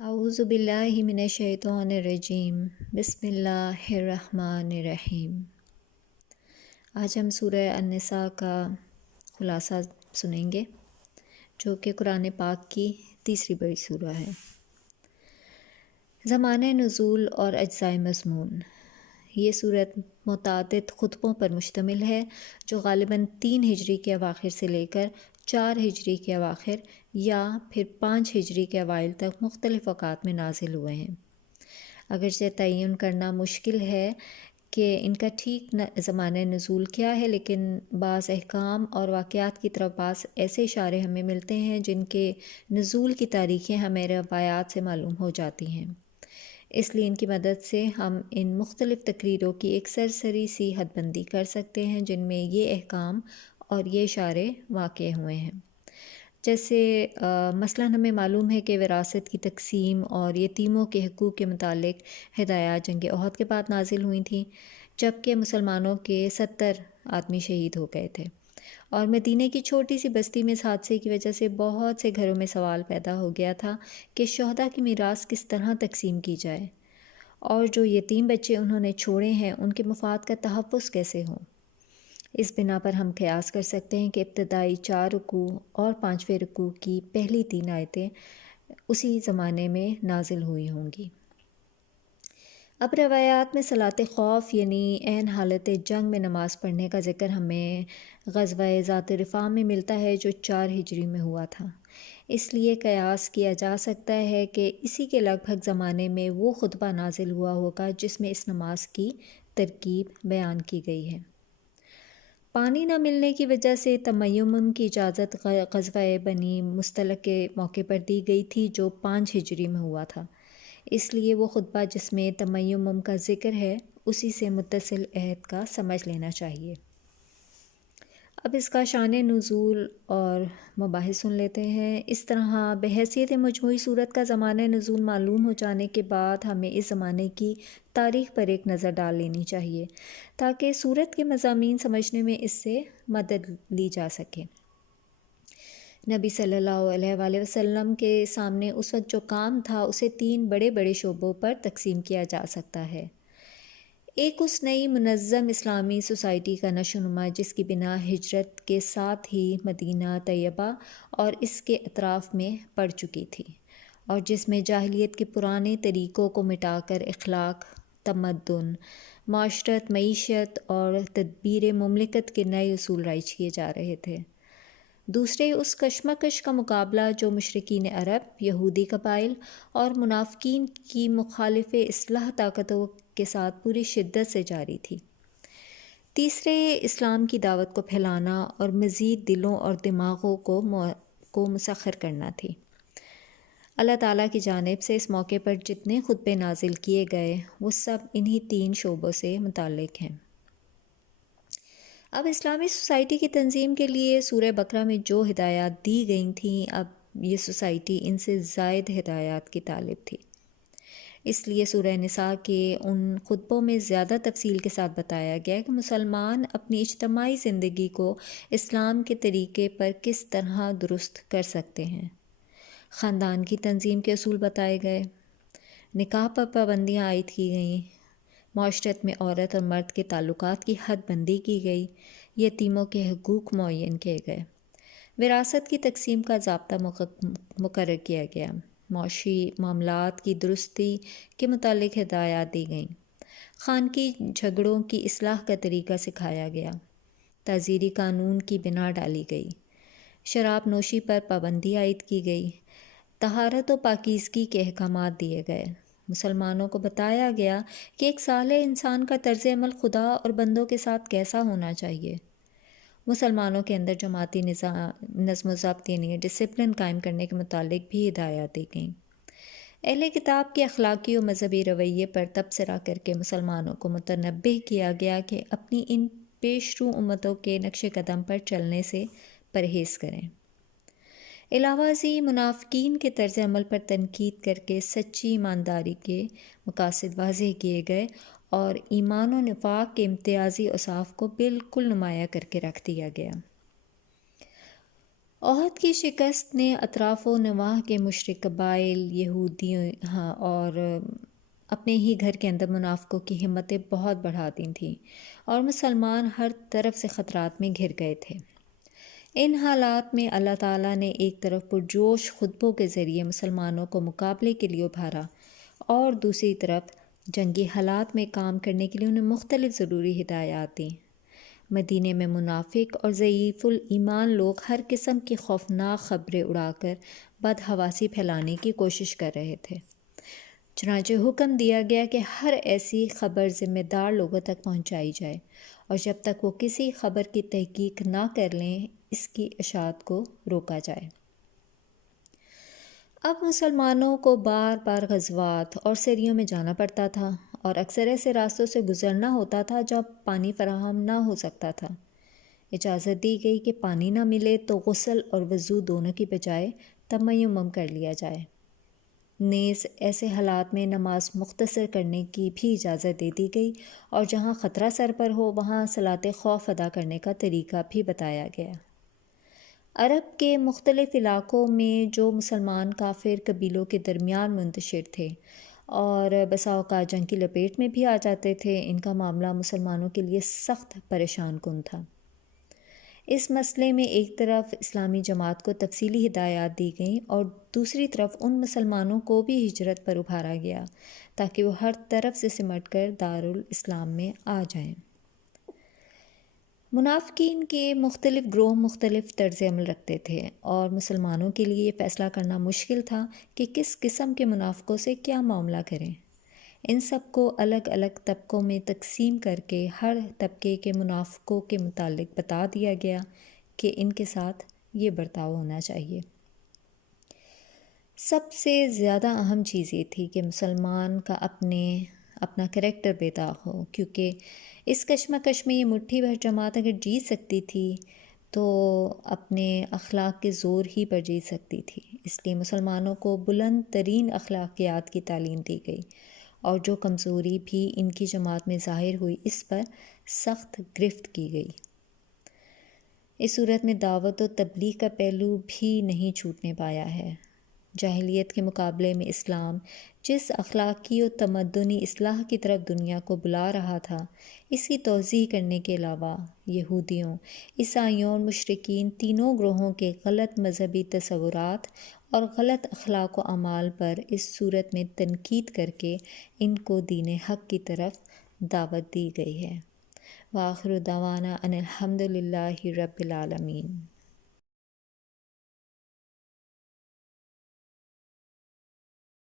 اعوذ باللہ من الشیطان الرجیم بسم اللہ الرحمن الرحیم۔ آج ہم سورہ النساء کا خلاصہ سنیں گے جو کہ قرآن پاک کی تیسری بڑی سورہ ہے۔ زمانہ نزول اور اجزاء مضمون۔ یہ سورت متعدد خطبوں پر مشتمل ہے جو غالباً 3 ہجری کے اواخر سے لے کر 4 ہجری کے اواخر یا پھر 5 ہجری کے اوائل تک مختلف اوقات میں نازل ہوئے ہیں۔ اگرچہ تعین کرنا مشکل ہے کہ ان کا ٹھیک زمانہ نزول کیا ہے، لیکن بعض احکام اور واقعات کی طرف بعض ایسے اشارے ہمیں ملتے ہیں جن کے نزول کی تاریخیں ہمیں روایات سے معلوم ہو جاتی ہیں۔ اس لیے ان کی مدد سے ہم ان مختلف تقریروں کی ایک سرسری سی حد بندی کر سکتے ہیں جن میں یہ احکام اور یہ اشارے واقع ہوئے ہیں۔ جیسے مثلاً ہمیں معلوم ہے کہ وراثت کی تقسیم اور یتیموں کے حقوق کے متعلق ہدایات جنگ احد کے بعد نازل ہوئی تھیں، جبکہ مسلمانوں کے 70 آدمی شہید ہو گئے تھے، اور مدینہ کی چھوٹی سی بستی میں اس حادثے کی وجہ سے بہت سے گھروں میں سوال پیدا ہو گیا تھا کہ شہداء کی میراث کس طرح تقسیم کی جائے، اور جو یتیم بچے انہوں نے چھوڑے ہیں ان کے مفاد کا تحفظ کیسے ہو۔ اس بنا پر ہم قیاس کر سکتے ہیں کہ ابتدائی 4 رکوع اور 5ویں رکوع کی پہلی 3 آیتیں اسی زمانے میں نازل ہوئی ہوں گی۔ اب روایات میں صلاۃ خوف یعنی عین حالت جنگ میں نماز پڑھنے کا ذکر ہمیں غزوہ ذات رفاع میں ملتا ہے جو 4 ہجری میں ہوا تھا۔ اس لیے قیاس کیا جا سکتا ہے کہ اسی کے لگ بھگ زمانے میں وہ خطبہ نازل ہوا ہوگا جس میں اس نماز کی ترکیب بیان کی گئی ہے۔ پانی نہ ملنے کی وجہ سے تیمم کی اجازت غزوہ بنی مصطلق کے موقع پر دی گئی تھی جو 5 ہجری میں ہوا تھا۔ اس لیے وہ خطبہ جس میں تیمم کا ذکر ہے اسی سے متصل عہد کا سمجھ لینا چاہیے۔ اب اس کا شان نزول اور مباحث سن لیتے ہیں۔ اس طرح بحیثیت مجموعی سورت کا زمانہ نزول معلوم ہو جانے کے بعد ہمیں اس زمانے کی تاریخ پر ایک نظر ڈال لینی چاہیے تاکہ سورت کے مضامین سمجھنے میں اس سے مدد لی جا سکے۔ نبی صلی اللہ علیہ وآلہ وسلم کے سامنے اس وقت جو کام تھا اسے 3 بڑے بڑے شعبوں پر تقسیم کیا جا سکتا ہے۔ ایک اس نئی منظم اسلامی سوسائٹی کا نشو و نما جس کی بنا ہجرت کے ساتھ ہی مدینہ طیبہ اور اس کے اطراف میں پڑ چکی تھی، اور جس میں جاہلیت کے پرانے طریقوں کو مٹا کر اخلاق، تمدن، معاشرت، معیشت اور تدبیر مملکت کے نئے اصول رائج کیے جا رہے تھے۔ دوسرے اس کشمکش کا مقابلہ جو مشرکین عرب، یہودی قبائل اور منافقین کی مخالف اصلاح طاقتوں کے ساتھ پوری شدت سے جاری تھی۔ تیسرے اسلام کی دعوت کو پھیلانا اور مزید دلوں اور دماغوں کو مسخر کرنا تھی۔ اللہ تعالیٰ کی جانب سے اس موقع پر جتنے خطبے نازل کیے گئے وہ سب انہی 3 شعبوں سے متعلق ہیں۔ اب اسلامی سوسائٹی کی تنظیم کے لیے سورہ بقرہ میں جو ہدایات دی گئی تھیں، اب یہ سوسائٹی ان سے زائد ہدایات کی طالب تھی۔ اس لیے سورہ نساء کے ان خطبوں میں زیادہ تفصیل کے ساتھ بتایا گیا کہ مسلمان اپنی اجتماعی زندگی کو اسلام کے طریقے پر کس طرح درست کر سکتے ہیں۔ خاندان کی تنظیم کے اصول بتائے گئے، نکاح پر پابندیاں عائد کی گئیں، معاشرت میں عورت اور مرد کے تعلقات کی حد بندی کی گئی، یتیموں کے حقوق معین کیے گئے، وراثت کی تقسیم کا ضابطہ مقرر کیا گیا، معاشی معاملات کی درستی کے متعلق ہدایات دی گئیں، خانگی جھگڑوں کی اصلاح کا طریقہ سکھایا گیا، تعزیری قانون کی بنا ڈالی گئی، شراب نوشی پر پابندی عائد کی گئی، طہارت و پاکیزگی کے احکامات دیے گئے، مسلمانوں کو بتایا گیا کہ ایک صالح انسان کا طرز عمل خدا اور بندوں کے ساتھ کیسا ہونا چاہیے، مسلمانوں کے اندر جماعتی نظم و ضبط یعنی ڈسپلن قائم کرنے کے متعلق بھی ہدایات دی گئیں۔ اہل کتاب کے اخلاقی و مذہبی رویے پر تبصرہ کر کے مسلمانوں کو متنبہ کیا گیا کہ اپنی ان پیش رو امتوں کے نقش قدم پر چلنے سے پرہیز کریں۔ علاوہ ازیں منافقین کے طرز عمل پر تنقید کر کے سچی ایمانداری کے مقاصد واضح کیے گئے اور ایمان و نفاق کے امتیازی اوصاف کو بالکل نمایاں کر کے رکھ دیا گیا۔ عہد کی شکست نے اطراف و نواح کے مشرک قبائل یہودیوں اور اپنے ہی گھر کے اندر منافقوں کی ہمتیں بہت بڑھا دی تھیں اور مسلمان ہر طرف سے خطرات میں گھر گئے تھے۔ ان حالات میں اللہ تعالیٰ نے ایک طرف پرجوش خطبوں کے ذریعے مسلمانوں کو مقابلے کے لیے ابھارا اور دوسری طرف جنگی حالات میں کام کرنے کے لیے انہیں مختلف ضروری ہدایات دیں۔ مدینے میں منافق اور ضعیف الایمان لوگ ہر قسم کی خوفناک خبریں اڑا کر بدحواسی پھیلانے کی کوشش کر رہے تھے۔ چنانچہ حکم دیا گیا کہ ہر ایسی خبر ذمہ دار لوگوں تک پہنچائی جائے اور جب تک وہ کسی خبر کی تحقیق نہ کر لیں اس کی اشاعت کو روکا جائے۔ اب مسلمانوں کو بار بار غزوات اور سریوں میں جانا پڑتا تھا اور اکثر ایسے راستوں سے گزرنا ہوتا تھا جب پانی فراہم نہ ہو سکتا تھا۔ اجازت دی گئی کہ پانی نہ ملے تو غسل اور وضو دونوں کی بجائے تیمم کر لیا جائے۔ نیز ایسے حالات میں نماز مختصر کرنے کی بھی اجازت دے دی گئی اور جہاں خطرہ سر پر ہو وہاں صلاۃ خوف ادا کرنے کا طریقہ بھی بتایا گیا۔ عرب کے مختلف علاقوں میں جو مسلمان کافر قبیلوں کے درمیان منتشر تھے اور بسا اوقات جنگ کی لپیٹ میں بھی آ جاتے تھے، ان کا معاملہ مسلمانوں کے لیے سخت پریشان کن تھا۔ اس مسئلے میں ایک طرف اسلامی جماعت کو تفصیلی ہدایات دی گئیں اور دوسری طرف ان مسلمانوں کو بھی ہجرت پر ابھارا گیا تاکہ وہ ہر طرف سے سمٹ کر دارالاسلام میں آ جائیں۔ منافقین کے مختلف گروہ مختلف طرز عمل رکھتے تھے اور مسلمانوں کے لیے یہ فیصلہ کرنا مشکل تھا کہ کس قسم کے منافقوں سے کیا معاملہ کریں۔ ان سب کو الگ الگ طبقوں میں تقسیم کر کے ہر طبقے کے منافقوں کے متعلق بتا دیا گیا کہ ان کے ساتھ یہ برتاؤ ہونا چاہیے۔ سب سے زیادہ اہم چیز یہ تھی کہ مسلمان کا اپنا کریکٹر بیدار ہو، کیونکہ اس کشمکش میں یہ مٹھی بھر جماعت اگر جیت سکتی تھی تو اپنے اخلاق کے زور ہی پر جیت سکتی تھی۔ اس لیے مسلمانوں کو بلند ترین اخلاقیات کی تعلیم دی گئی اور جو کمزوری بھی ان کی جماعت میں ظاہر ہوئی اس پر سخت گرفت کی گئی۔ اس صورت میں دعوت و تبلیغ کا پہلو بھی نہیں چھوٹنے پایا ہے۔ جاہلیت کے مقابلے میں اسلام جس اخلاقی و تمدنی اصلاح کی طرف دنیا کو بلا رہا تھا، اس کی توضیح کرنے کے علاوہ یہودیوں، عیسائیوں اور مشرکین تینوں گروہوں کے غلط مذہبی تصورات اور غلط اخلاق و اعمال پر اس صورت میں تنقید کر کے ان کو دین حق کی طرف دعوت دی گئی ہے۔ وآخر دعوانا ان الحمد للہ رب العالمین۔